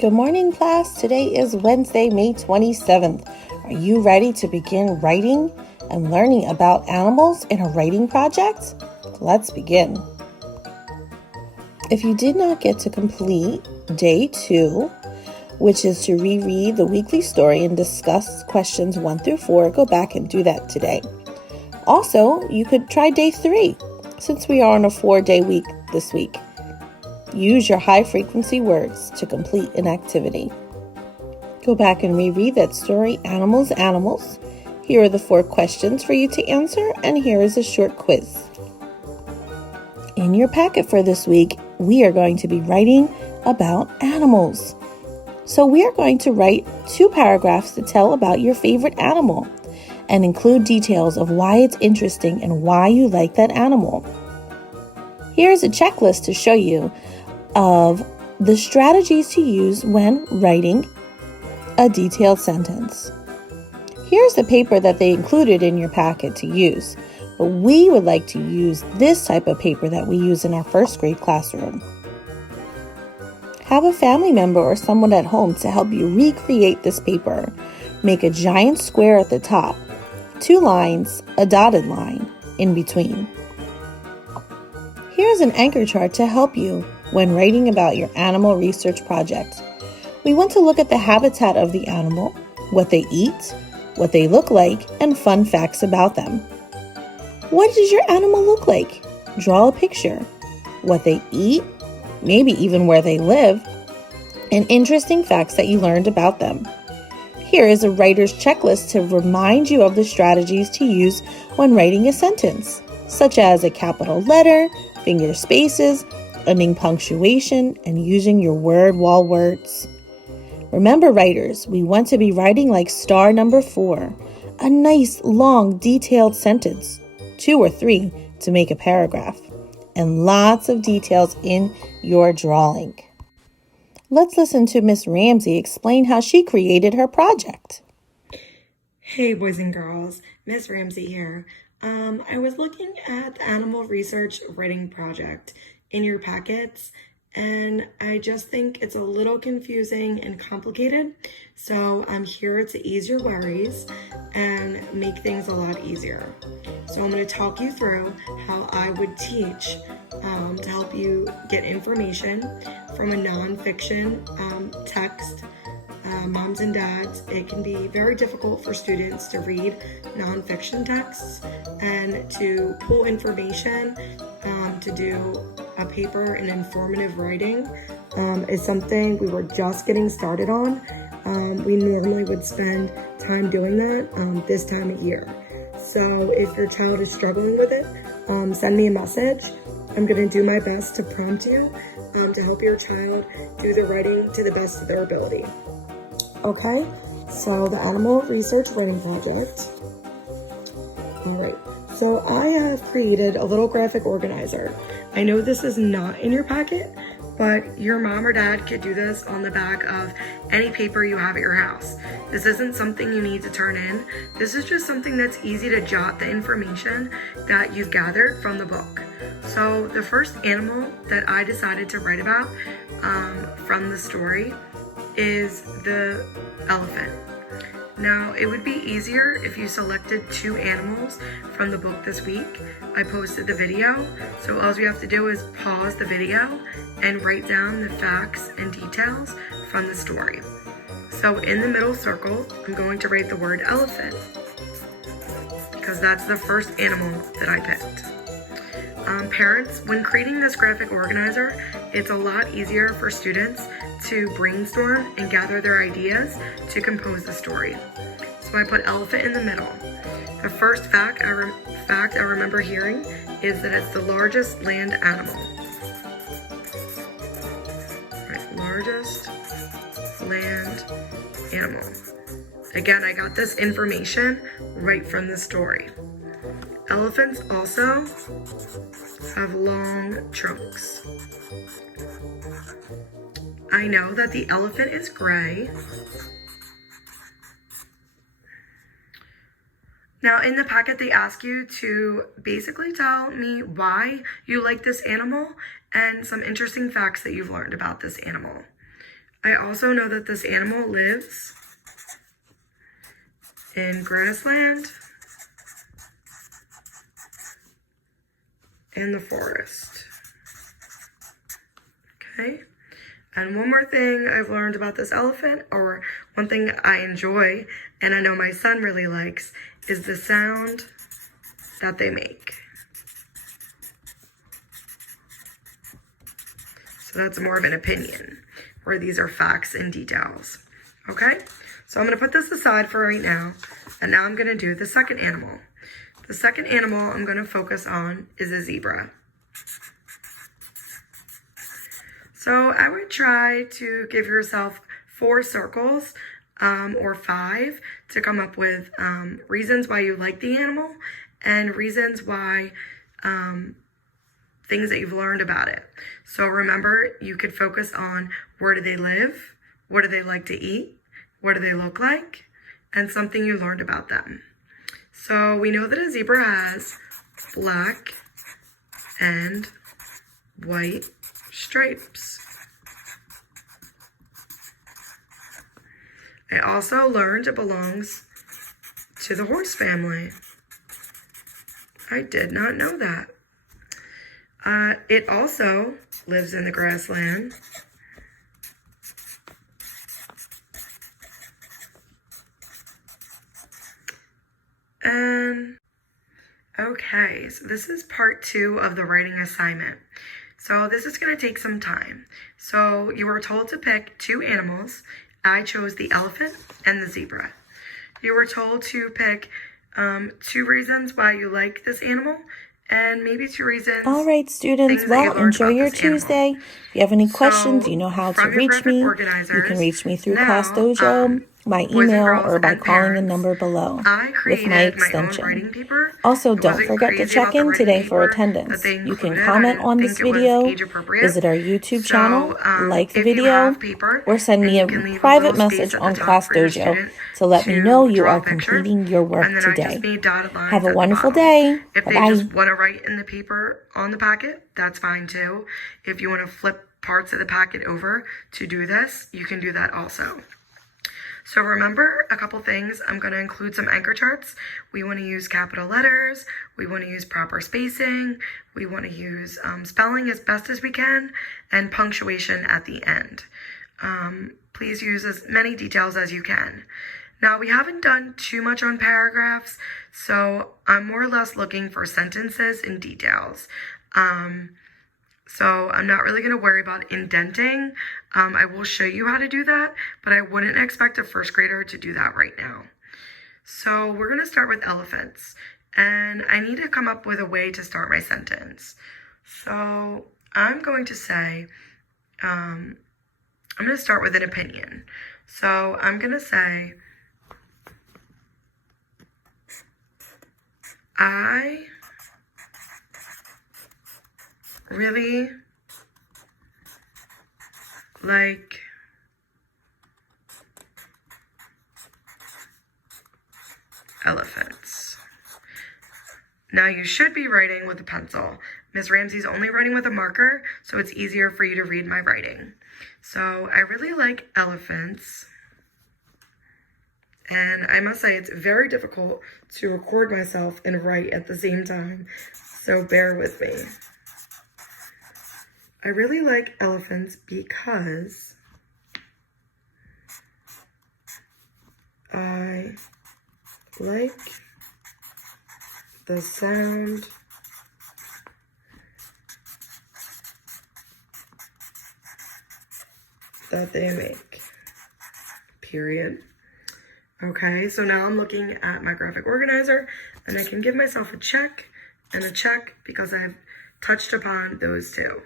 Good morning, class. Today is Wednesday, May 27th. Are you ready to begin writing and learning about animals in a writing project? Let's begin. If you did not get to complete day 2, which is to reread the weekly story and discuss questions 1 through 4, go back and do that today. Also, you could try day 3, since we are on a 4-day week this week. Use your high-frequency words to complete an activity. Go back and reread that story, Animals, Animals. Here are the 4 questions for you to answer, and here is a short quiz. In your packet for this week, we are going to be writing about animals. So we are going to write 2 paragraphs to tell about your favorite animal and include details of why it's interesting and why you like that animal. Here's a checklist to show you of the strategies to use when writing a detailed sentence. Here's the paper that they included in your packet to use, but we would like to use this type of paper that we use in our first grade classroom. Have a family member or someone at home to help you recreate this paper. Make a giant square at the top, 2 lines, a dotted line in between. Here's an anchor chart to help you when writing about your animal research project. We want to look at the habitat of the animal, what they eat, what they look like, and fun facts about them. What does your animal look like? Draw a picture. What they eat, maybe even where they live, and interesting facts that you learned about them. Here is a writer's checklist to remind you of the strategies to use when writing a sentence, such as a capital letter, finger spaces, ending punctuation, and using your word wall words. Remember, writers, we want to be writing like star number 4, a nice, long, detailed sentence, 2 or 3 to make a paragraph, and lots of details in your drawing. Let's listen to Miss Ramsey explain how she created her project. Hey boys and girls, Miss Ramsey here. I was looking at the animal research writing project in your packets, and I just think it's a little confusing and complicated. So I'm here to ease your worries and make things a lot easier. So I'm going to talk you through how I would teach to help you get information from a nonfiction text. Moms and dads, it can be very difficult for students to read nonfiction texts and to pull information, to do a paper in informative writing is something we were just getting started on. We normally would spend time doing that this time of year. So if your child is struggling with it, send me a message. I'm going to do my best to prompt you to help your child do the writing to the best of their ability. Okay, so the Animal Research Writing Project. All right, so I have created a little graphic organizer. I know this is not in your packet, but your mom or dad could do this on the back of any paper you have at your house. This isn't something you need to turn in. This is just something that's easy to jot the information that you've gathered from the book. So the first animal that I decided to write about from the story is the elephant. Now, it would be easier if you selected 2 animals from the book this week. I posted the video, so all you have to do is pause the video and write down the facts and details from the story. So in the middle circle, I'm going to write the word elephant, because that's the first animal that I picked. Parents, when creating this graphic organizer, it's a lot easier for students to brainstorm and gather their ideas to compose the story. So I put elephant in the middle. The first fact I remember hearing is that it's the largest land animal. Right, largest land animal. Again, I got this information right from the story. Elephants also have long trunks. I know that the elephant is gray. Now in the packet, they ask you to basically tell me why you like this animal and some interesting facts that you've learned about this animal. I also know that this animal lives in grassland and the forest. Okay. And one more thing I've learned about this elephant, or one thing I enjoy, and I know my son really likes, is the sound that they make. So that's more of an opinion, where these are facts and details. Okay? So I'm going to put this aside for right now, and now I'm going to do the second animal. The second animal I'm going to focus on is a zebra. So I would try to give yourself 4 circles or 5 to come up with reasons why you like the animal and reasons why, things that you've learned about it. So remember, you could focus on where do they live, what do they like to eat, what do they look like, and something you learned about them. So we know that a zebra has black and white stripes. I also learned it belongs to the horse family. I did not know that. It also lives in the grassland. Okay, so this is part 2 of the writing assignment. So this is going to take some time. So you were told to pick 2 animals. I chose the elephant and the zebra. You were told to pick 2 reasons why you like this animal, and maybe 2 reasons. All right, students. Well, enjoy your Tuesday. If you have any questions, you know how to reach me. You can reach me through Class Dojo, my email, or by calling the number below with my extension. Also, don't forget to check in today for attendance. You can comment on this video, visit our YouTube channel, like the video, or send me a private message on Class Dojo to let me know you are completing your work today. Have a wonderful day. If they Bye-bye. just want to write in the paper on the packet, that's fine too. If you want to flip parts of the packet over to do this, you can do that also. So remember a couple things. I'm going to include some anchor charts. We want to use capital letters. We want to use proper spacing. We want to use spelling as best as we can, and punctuation at the end. Please use as many details as you can. Now, we haven't done too much on paragraphs, so I'm more or less looking for sentences and details. So I'm not really going to worry about indenting. I will show you how to do that, but I wouldn't expect a first grader to do that right now. So we're going to start with elephants, and I need to come up with a way to start my sentence. So I'm going to say, I'm going to start with an opinion. So I'm going to say, I really like elephants. Now you should be writing with a pencil. Miss Ramsey's only writing with a marker, so it's easier for you to read my writing. So I really like elephants. And I must say it's very difficult to record myself and write at the same time, so bear with me. I really like elephants because I like the sound that they make, period. Okay, so now I'm looking at my graphic organizer, and I can give myself a check and a check because I've touched upon those 2.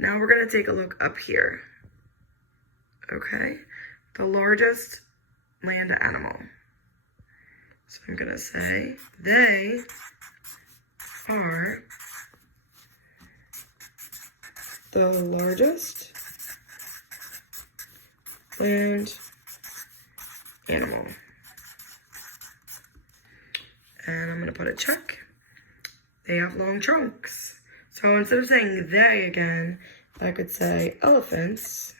Now we're going to take a look up here. Okay, the largest land animal. So I'm going to say they are the largest land animal. And I'm going to put a check. They have long trunks. So instead of saying they again, I could say elephants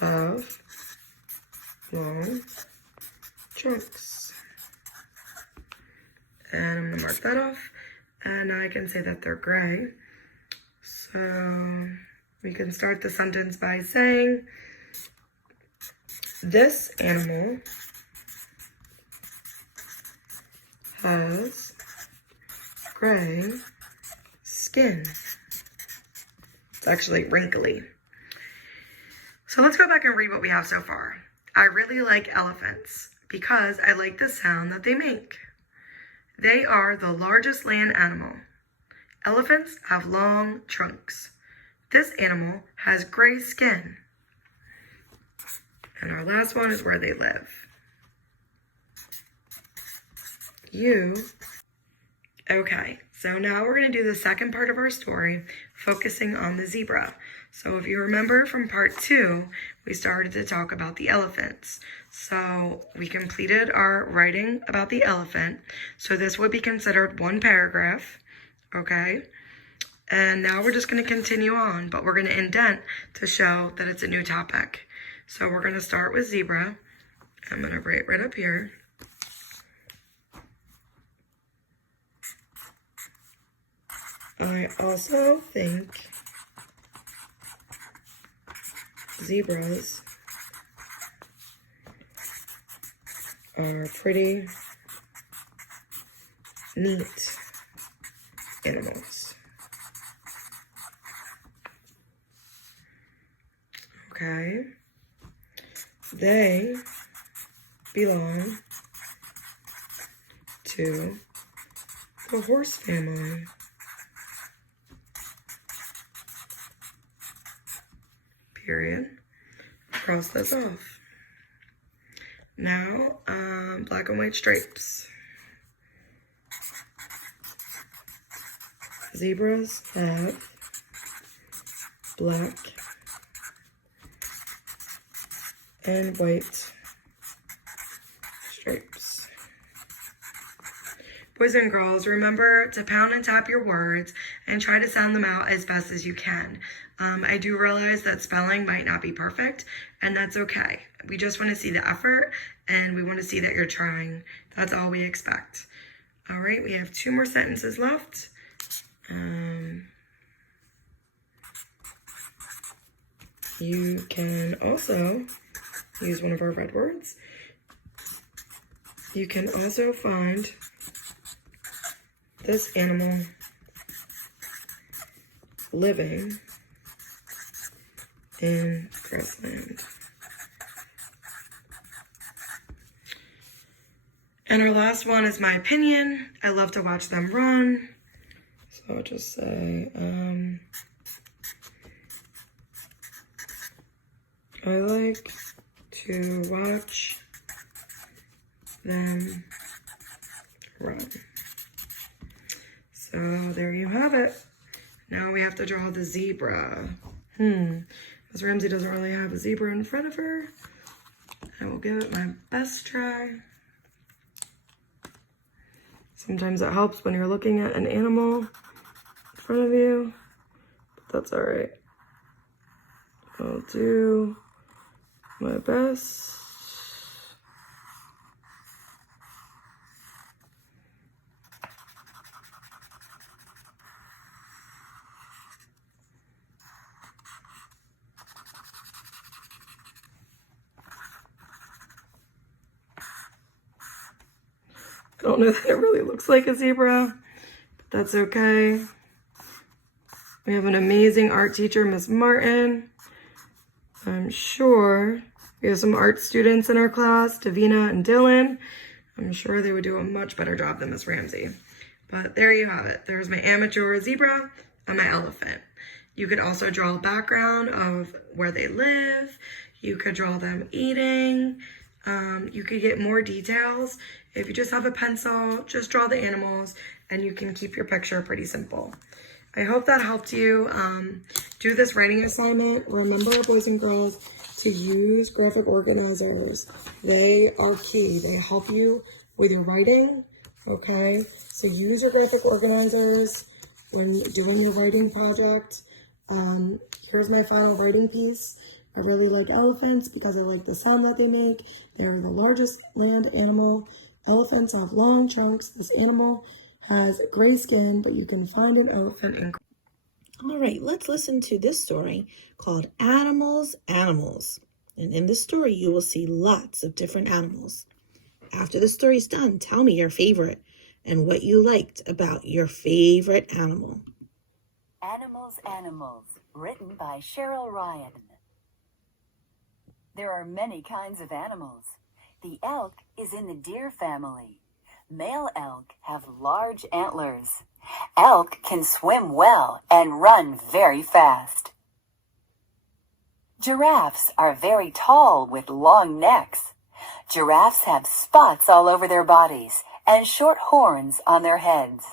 have long trunks. And I'm going to mark that off. And now I can say that they're gray. So we can start the sentence by saying, this animal has gray skin. It's actually wrinkly. So let's go back and read what we have so far. I really like elephants because I like the sound that they make. They are the largest land animal. Elephants have long trunks. This animal has gray skin. And our last one is where they live. Okay, so now we're going to do the second part of our story, focusing on the zebra. So if you remember from part 2, we started to talk about the elephants. So we completed our writing about the elephant. So this would be considered one paragraph, okay? And now we're just going to continue on, but we're going to indent to show that it's a new topic. So we're going to start with zebra. I'm going to write right up here. I also think zebras are pretty neat animals. Okay. They belong to the horse family. Period. Cross this off. Now, black and white stripes. Zebras have black and white stripes. Boys and girls, remember to pound and tap your words and try to sound them out as best as you can. I do realize that spelling might not be perfect, and that's okay. We just want to see the effort, and we want to see that you're trying. That's all we expect. All right, we have 2 more sentences left. You can also use one of our red words. You can also find this animal living in grassland. And our last one is my opinion. I love to watch them run. So I'll just say, I like to watch them run. So there you have it. Now we have to draw the zebra. Ms. Ramsey doesn't really have a zebra in front of her. I will give it my best try. Sometimes it helps when you're looking at an animal in front of you, but that's all right. I'll do my best. I don't know that it really looks like a zebra, but that's okay. We have an amazing art teacher, Miss Martin. I'm sure we have some art students in our class, Davina and Dylan. I'm sure they would do a much better job than Miss Ramsey. But there you have it. There's my amateur zebra and my elephant. You could also draw a background of where they live. You could draw them eating. You could get more details. If you just have a pencil, just draw the animals and you can keep your picture pretty simple. I hope that helped you do this writing assignment. Remember, boys and girls, to use graphic organizers. They are key. They help you with your writing, okay? So use your graphic organizers when doing your writing project. Here's my final writing piece. I really like elephants because I like the sound that they make. They're the largest land animal. Elephants have long trunks. This animal has gray skin, but you can find an elephant in. All right, let's listen to this story called Animals, Animals. And in this story, you will see lots of different animals. After the story's done, tell me your favorite and what you liked about your favorite animal. Animals, Animals, written by Cheryl Ryan. There are many kinds of animals. The elk is in the deer family. Male elk have large antlers. Elk can swim well and run very fast. Giraffes are very tall with long necks. Giraffes have spots all over their bodies and short horns on their heads.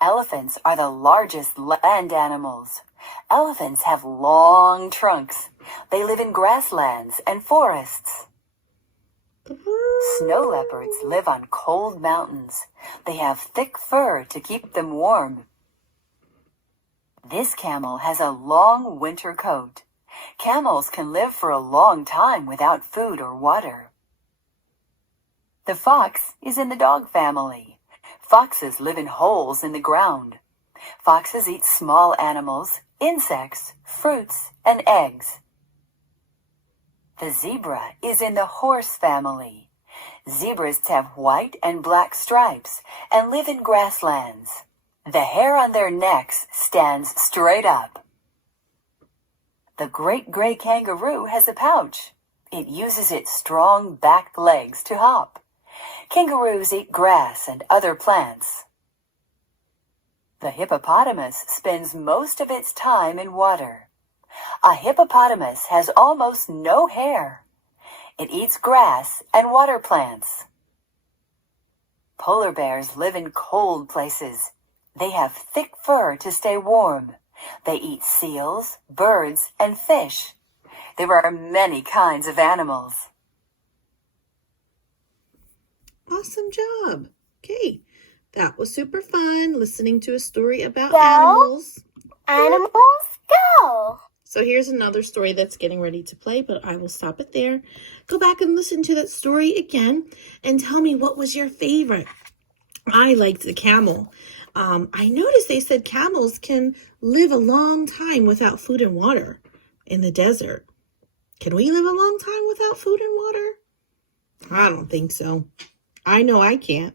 Elephants are the largest land animals. Elephants have long trunks. They live in grasslands and forests. Snow leopards live on cold mountains. They have thick fur to keep them warm. This camel has a long winter coat. Camels can live for a long time without food or water. The fox is in the dog family. Foxes live in holes in the ground. Foxes eat small animals, insects, fruits, and eggs. The zebra is in the horse family. Zebras have white and black stripes and live in grasslands. The hair on their necks stands straight up. The great gray kangaroo has a pouch. It uses its strong back legs to hop. Kangaroos eat grass and other plants. The hippopotamus spends most of its time in water. A hippopotamus has almost no hair. It eats grass and water plants. Polar bears live in cold places. They have thick fur to stay warm. They eat seals, birds, and fish. There are many kinds of animals. Awesome job. Okay, that was super fun listening to a story about Go. animals. Animals, go! So here's another story that's getting ready to play, but I will stop it there. Go back and listen to that story again and tell me what was your favorite. I liked the camel. I noticed they said camels can live a long time without food and water in the desert. Can we live a long time without food and water? I don't think so. I know I can't.